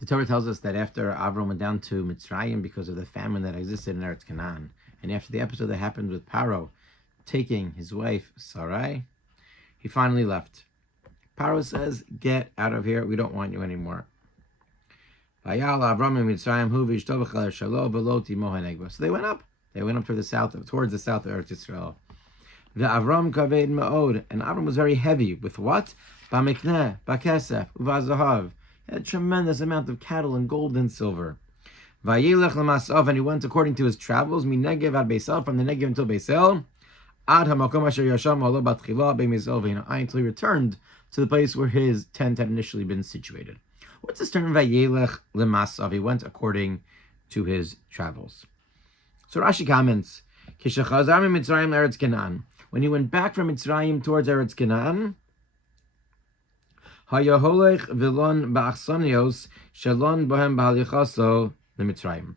The Torah tells us that after Avram went down to Mitzrayim because of the famine that existed in Eretz Canaan, and after the episode that happened with Paro taking his wife Sarai, he finally left. Paro says, "Get out of here. We don't want you anymore." So they went up. They went up to the south, towards the south of Eretz Yisrael. Avram kaved ma'od, and Avram was very heavy with what? Bamikneh, bakesef, uvazahav. He had a tremendous amount of cattle and gold and silver. Vayelech l'masav, and he went according to his travels, minegev ad Beisel, from the Negev until Beisel, ad hamakom asher yasham alo batchila be'Meisel v'hina'ai, until he returned to the place where his tent had initially been situated. What's this term Vayelech l'masav? He went according to his travels. So Rashi comments, Kishachazar mitzrayim Eretz Canaan. When he went back from Mitzrayim towards Eretz Canaan, Hayaholech vilon ba'achsanios shalon bohem b'halichaso l'Mitzrayim.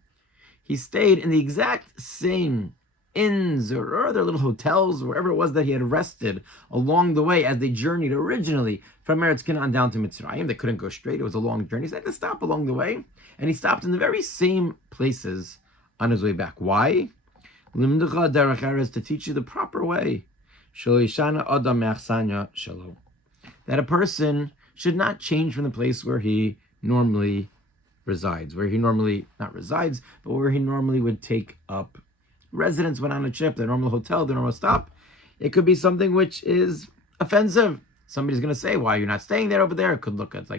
He stayed in the exact same inns or other little hotels, wherever it was that he had rested along the way as they journeyed originally from Eretz Canaan down to Mitzrayim. They couldn't go straight. It was a long journey. So they had to stop along the way. And he stopped in the very same places on his way back. Why? Limducha derech eretz, to teach you the proper way. Shalishana adam me'achsanya shalom. That a person should not change from the place where he normally resides, where he normally, not resides, but where he normally would take up residence when on a trip, the normal hotel, the normal stop. It could be something which is offensive. Somebody's going to say, why you're not staying there over there? It could look at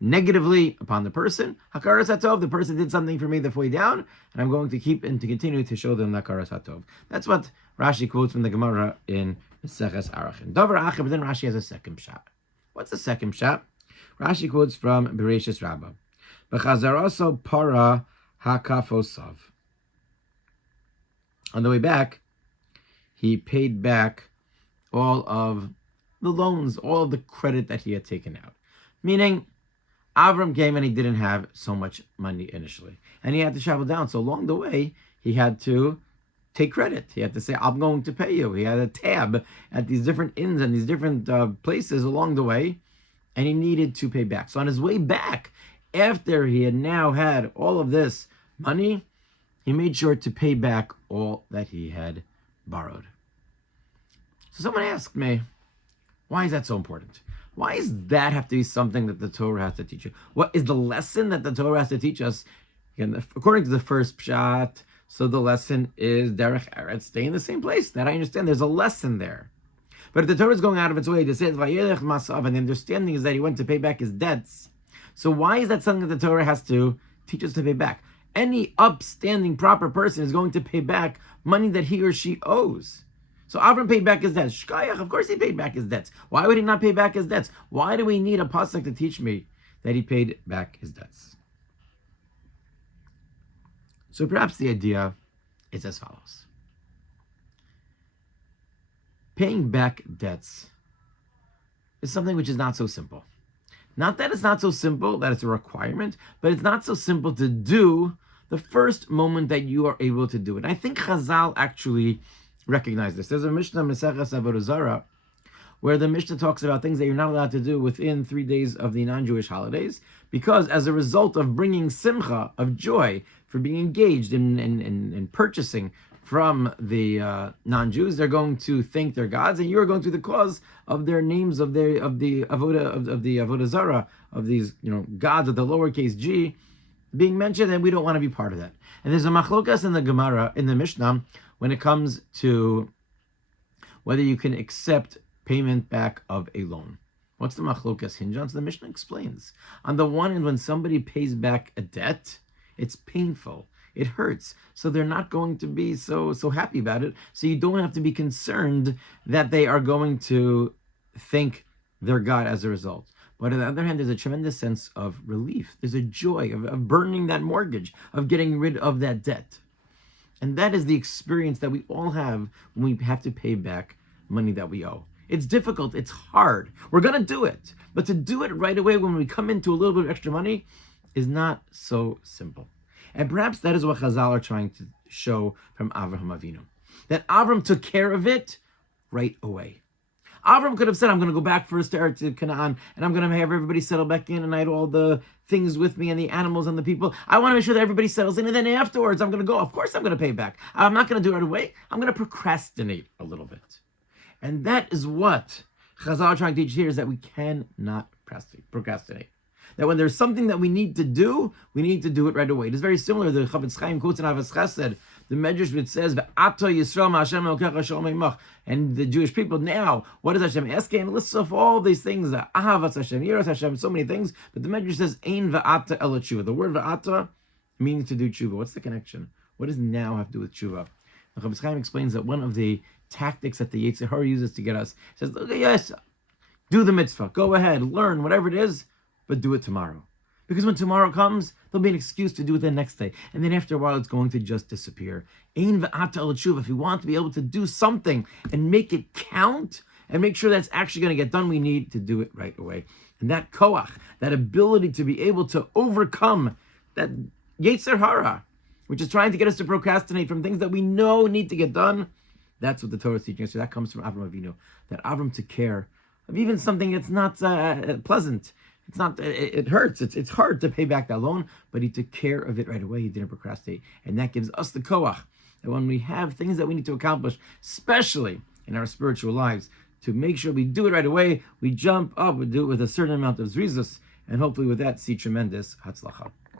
negatively upon the person. Hakaras hatov, the person did something for me the way down, and I'm going to keep and to continue to show them hakaras hatov. That's what Rashi quotes from the Gemara in Maseches Arachin. Davar acher, but then Rashi has a second shot. What's the second shot? Rashi quotes from Bereshis Rabbah. B'chazaraso para hakafosav. On the way back, he paid back all of the loans, all of the credit that he had taken out. Meaning, Avram came and he didn't have so much money initially. And he had to travel down. So along the way, he had to take credit. He had to say, I'm going to pay you. He had a tab at these different inns and these different places along the way. And he needed to pay back. So on his way back, after he had now had all of this money, he made sure to pay back all that he had borrowed. So someone asked me, why is that so important? Why does that have to be something that the Torah has to teach you? What is the lesson that the Torah has to teach us? Again, according to the first pshat, so the lesson is derech eretz, stay in the same place. That I understand. There's a lesson there. But if the Torah is going out of its way to say vayelech masav, and the understanding is that he went to pay back his debts, so why is that something that the Torah has to teach us to pay back? Any upstanding, proper person is going to pay back money that he or she owes. So Avram paid back his debts. Shkayach, of course he paid back his debts. Why would he not pay back his debts? Why do we need a pasuk to teach me that he paid back his debts? So perhaps the idea is as follows. Paying back debts is something which is not so simple. Not that it's not so simple, that it's a requirement, but it's not so simple to do the first moment that you are able to do it. I think Chazal actually recognize this. There's a Mishnah, Maseches Avodah Zarah, where the Mishnah talks about things that you're not allowed to do within 3 days of the non-Jewish holidays, because as a result of bringing simcha, of joy, for being engaged in purchasing from the non-Jews, they're going to thank their gods, and you are going to be the cause of their names of the Avodah Zarah, of these gods of the lowercase g being mentioned, and we don't want to be part of that. And there's a machlokas in the Gemara, in the Mishnah, when it comes to whether you can accept payment back of a loan. What's the machlokas hinge on? So the Mishnah explains. On the one hand, when somebody pays back a debt, it's painful. It hurts. So they're not going to be so happy about it. So you don't have to be concerned that they are going to thank their God as a result. But on the other hand, there's a tremendous sense of relief. There's a joy of burning that mortgage, of getting rid of that debt. And that is the experience that we all have when we have to pay back money that we owe. It's difficult. It's hard. We're going to do it. But to do it right away when we come into a little bit of extra money is not so simple. And perhaps that is what Chazal are trying to show from Avraham Avinu. That Avram took care of it right away. Avram could have said, I'm going to go back first to Canaan, and I'm going to have everybody settle back in, and I had all the things with me, and the animals and the people. I want to make sure that everybody settles in, and then afterwards I'm going to go. Of course I'm going to pay back. I'm not going to do it right away. I'm going to procrastinate a little bit. And that is what Chazal are trying to teach here, is that we cannot procrastinate. That when there's something that we need to do it right away. It is very similar. The Chavetz Chaim quotes in Avos Chesed, the Medrash, which says, "V'ato Yisrael ma'Hashem Elokecha Shalom Eimach." And the Jewish people now, what is Hashem asking? And lists off all these things: Ahavas Hashem, Yiras Hashem, so many things. But the Medrash says, "Ein v'ata ela tshuva." The word v'ata means to do tshuva. What's the connection? What does now have to do with tshuva? The Chavetz Chaim explains that one of the tactics that the Yetzer Hara uses to get us, says, yes, do the mitzvah, go ahead, learn whatever it is, but do it tomorrow. Because when tomorrow comes, there'll be an excuse to do it the next day. And then after a while, it's going to just disappear. Ein v'ata ela tshuva. If we want to be able to do something and make it count and make sure that's actually going to get done, we need to do it right away. And that koach, that ability to be able to overcome that Yetzer Hara, which is trying to get us to procrastinate from things that we know need to get done, that's what the Torah is teaching us. So that comes from Avram Avinu. That Avram took care of even something that's not pleasant. It's not. It hurts. It's hard to pay back that loan, but he took care of it right away. He didn't procrastinate, and that gives us the koach that when we have things that we need to accomplish, especially in our spiritual lives, to make sure we do it right away. We jump up. We do it with a certain amount of zrizus, and hopefully with that, see tremendous hatzlacha.